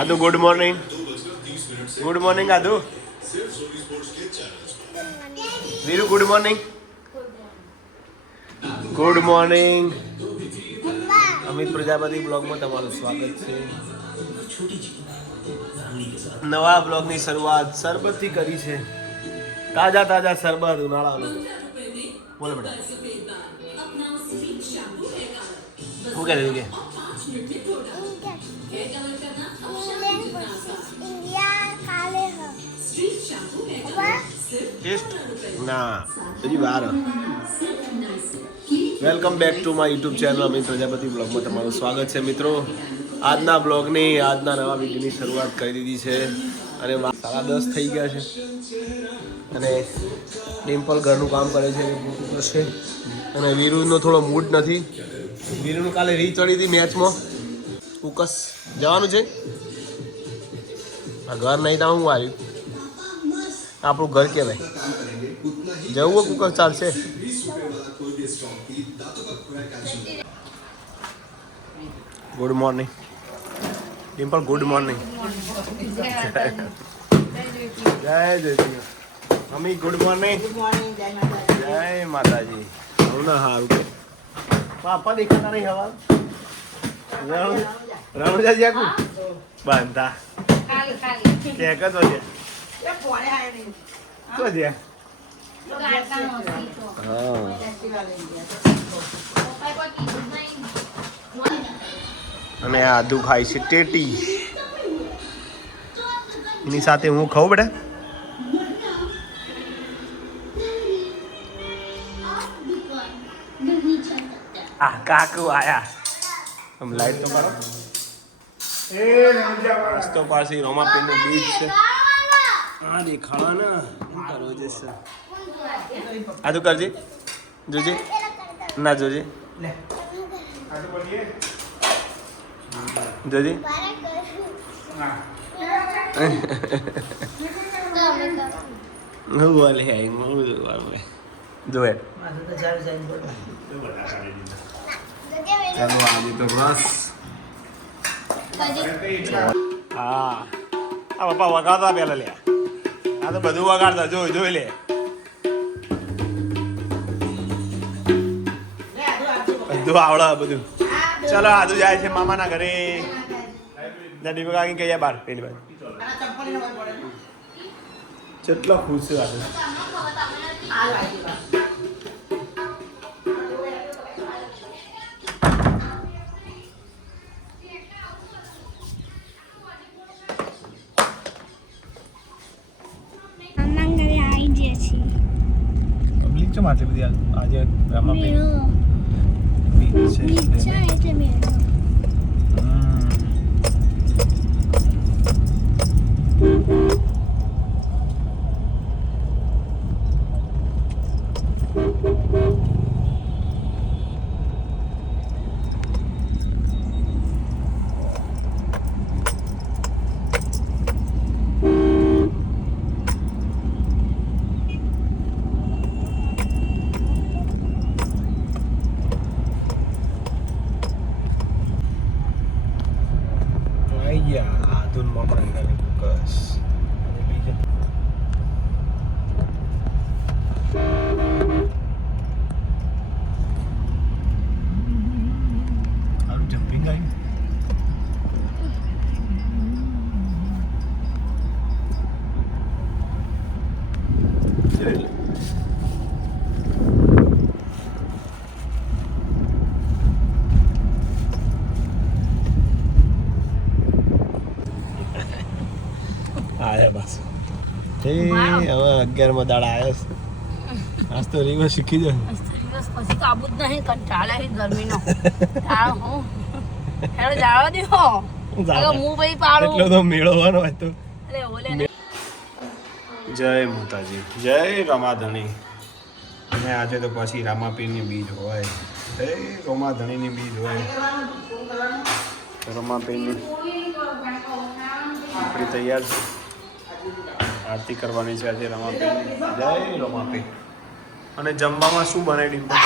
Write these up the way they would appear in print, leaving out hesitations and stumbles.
આદુ good morning. Good morning આદુ. Viru good morning. Good morning. Amit Prajapati બ્લોગમાં તમારું સ્વાગત છે. નવા બ્લોગની શરૂઆત શરબતથી કરી છે. તાજા તાજા શરબત ઉનાળાનું. બોલો બેટા. શું કહે છે? ટેસ્ટ ના હજી વાર. Welcome back to my YouTube channel Amit Prajapati બ્લોગમાં તમારું સ્વાગત છે મિત્રો. આજના બ્લોગની આજના નવા વિડીયોની શરૂઆત કરી દીધી છે અને 10:30 થઈ ગયા છે અને ડિમ્પલ ઘરનું કામ કરે છે અને વીરુનો થોડો મૂડ નથી. વીરુનું કાલે રી ચડી હતી મેચમાં. કુકસ જવાનું છે. આ ઘર નહીં તો હું આવ્યું. આપણું ઘર કહેવાય. જવું હોય કુકસ ચાલશે. Good morning Dimple. Good morning. જય જય મમ્મી. Good morning. જય માતાજી. હું ના સારું કે પાપા દેખાતા નહીં હવા. રણુજા જ્યાં બાંધતા કે તો છે તો જ્યાં અને આદુ ખાય છે ટેટી. એની સાથે હું ખાઉં બેટા. આ કાકુ આયા. આમ લાઈટ તો મારો રસ્તો પાછી રોમાપીરનું બીચ છે. હા દેખાવાના કરો જશે. આદુ કરજે. જોજે ના જોજે. જોજે. બોલે હે જોએ. ચાલો આજે તો બસ. હા આ પપ્પા વગાડતા પેલા લે. આ તો બધું વગાડતા જોઈ જોઈ લે. બધું આવડે બધું. ચલો આદુ જાય છે મામાના ઘરે. દીપક આગી ગયા બાર પેલી બાજુ. કેટલો ખુશ છે આદુ. આટલી બધી આજે બીચ છે એટલે મેળો. હવે 11મો દાડા આવ્યો છે. આજ તો રીવસ શીખી જાય. પછી કાબુ જ નહીં. કંટાળે ગરમીનો. હું હેડો જાવા દે હો. હું ભાઈ પાડું એટલો તો મેળવવાનો હોય તો. અરે ઓલે જય માતાજી. જય રમાધણી. અને આજે તો પછી રામાપીરની બીજ હોય. જય રમાધણીની બીજ હોય. રમાપીરની આપણી તૈયાર છે. આરતી કરવાની છે આજે રમાપીરની. જય રમાપી. અને જમવામાં શું બનાવી દીધું?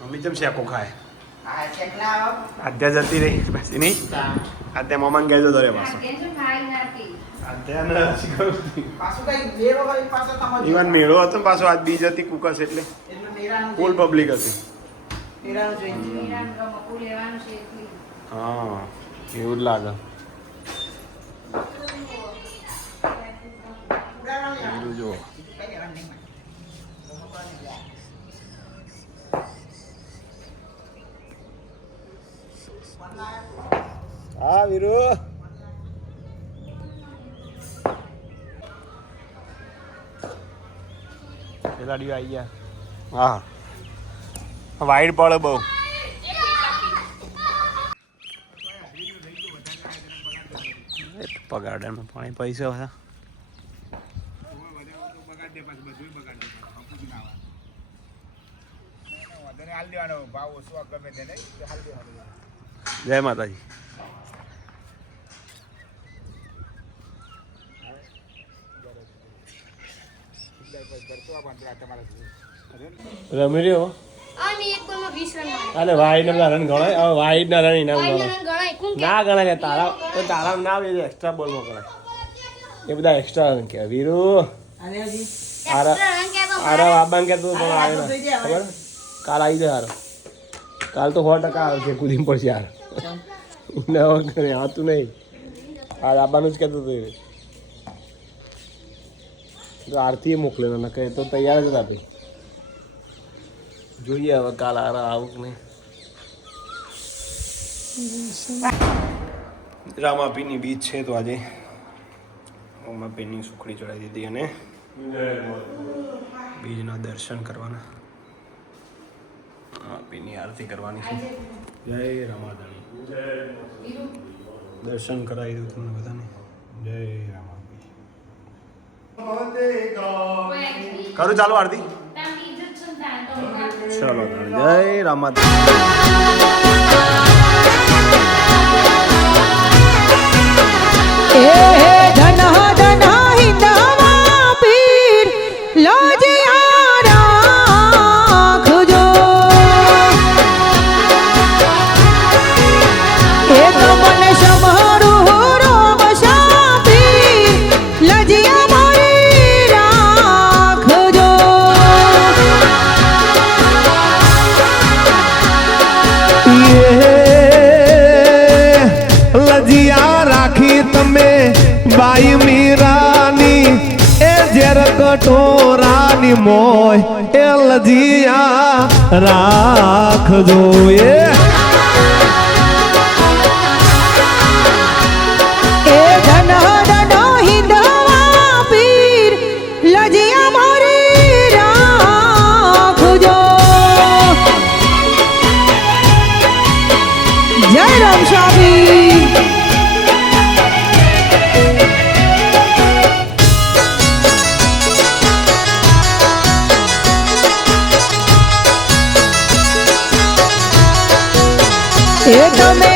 મમ્મી જેમ શેકો ખાય. આધ્યા જતી રહી પછી નહીં આધ્યા મામાને કહેજો તો રે પાછો ઇવન મેળો હતો ને પાછો આજ બીજ હતી કુકસ એટલે ફૂલ પબ્લિક હતી હા એવું જ લાગે જો હા વીરુ ખેલાડીઓ આવી ગયા હા વાઈડ પડે બહુ પગારડામાં પાણી પૈસા હતા જય માતાજી રમી રહ્યો અરે વાઈડ ના રન ગણાય હવે વાઈડ ના રન ઇનામ ગણાય ના ગણાય તારા તો તારા ના બે એક્સ્ટ્રા બોલમાં ગણાય એ બધા એક્સ્ટ્રા રન કહેવાય વીરુ આરા બાબા કહેતો પણ આવે ને ખબર કાલ આવી જાય હારો કાલ તો 100% આવે છે કુદીમ પડશે યાર નવા કરે હતું નહીં આ બાબાનું જ કહેતો હતો આરતી મોકલે ને કહે તો તૈયાર જ હતા ભાઈ જોઈએ હવે કાલ આવું કે નહીં રામાપીની બીચ છે તો આજે રામાપીની સુખડી ચડાવી દીધી અને બીજના દર્શન કરવાના રામાપીની આરતી કરવાની છે જય રામાધણી દર્શન કરાવી દઉં તમને બધાને જય રામાપી કરું ચાલો આરતી ચલો જય બાઈ મીરાની એ જેર કટોરાની મોય એ લજિયા રાખજો એ ધન ધન હિંદવા પીર લજિયા મારી રાખજો જય રામ શાબી તમે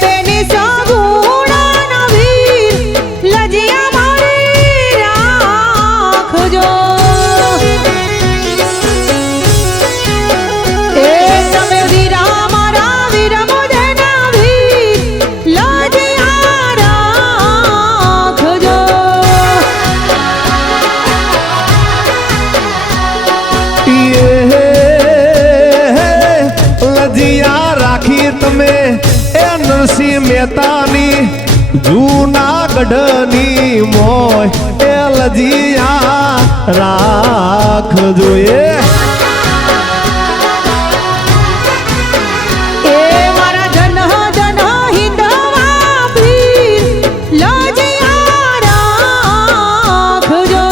બેની સગુણા નવીર લજિયા મારી રાખજો એ તમે વીરા મારા વીર મોજે નવીર લજિયા રાખજો લજિયા રાખી તમે એ નરસિંહ મહેતાની જૂનાગઢની મોય એ લજિયા રાખજો એ મારા જન જન હિંદવા પીર લજિયા રાખજો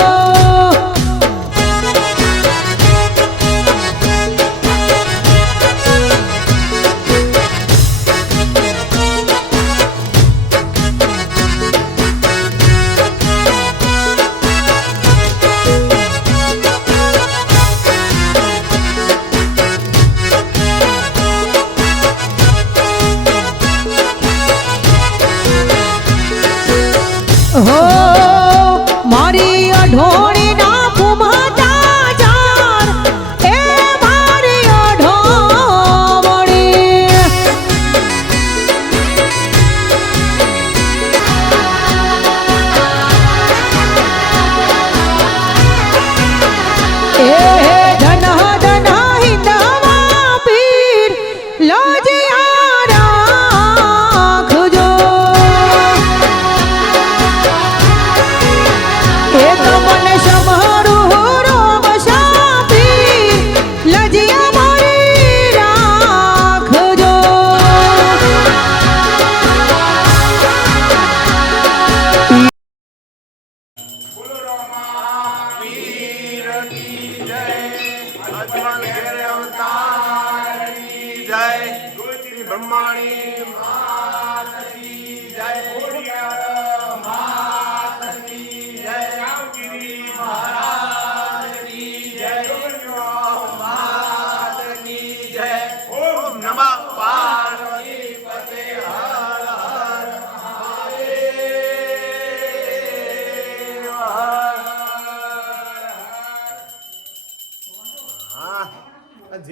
હો મારી અઢોળી ના ફુમતા જાર એ મારી અઢોળી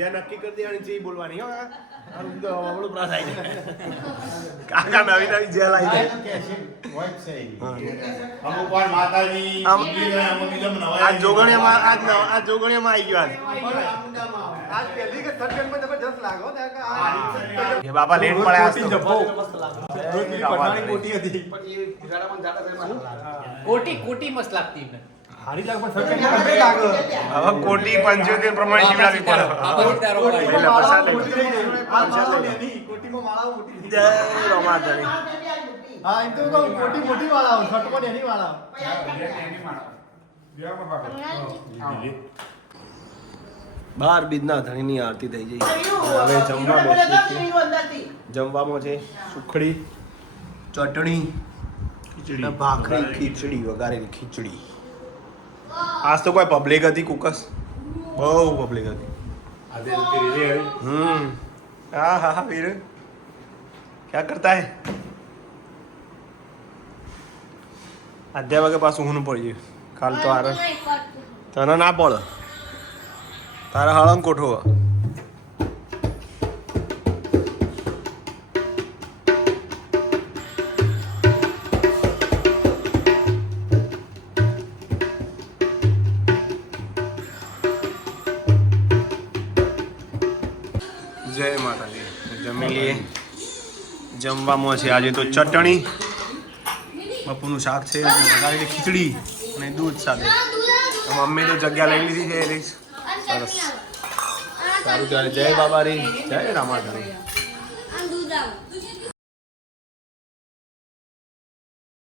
જ્યાં નક્કી કરી દેવાની છે એ બોલવાની હો આમ તો હમણાં પ્રાસ આવી જાય કાકા નવી નવી જેલ આવી જાય અમુક વાર માતાજી આમ- અમુક બીજા નવા આ જોગણીયામાં આ જોગણીયામાં આવી ગયો એ બાપા લેટ પડ્યા કોટી મસ્ત લાગતી એમને. હવે કોટી 75 પ્રમાણે શિવરાત્રી પડે એટલે પ્રસાદ લઈ જય રમાધણી બાર બીજના ધણીની આરતી થઈ ગઈ હવે જમવા બેસીએ છીએ જમવામાં છે સુખડી ચટણી અને ભાખરી ખીચડી વઘારેલી ખીચડી આજ તો કોઈ પબ્લિક હતી કુકસ બહુ પબ્લિક હતી હા હા હા વીર ક્યાં કરતા હે અધ્યા વાગે પાછું હું પડી ગયું કાલ તો આરે તને ના પડે તારા હળંગ કોઠો જય માતાજી જમી લઈએ જમવામાં છે આજે તો ચટણી બપોરનું શાક છે વઘારેલી ખીચડી અને દૂધ સાથે મમ્મી તો જગ્યા લઈ લીધી છે એટલે સરસ સારું ત્યારે જય બાબારી જય રામાધણી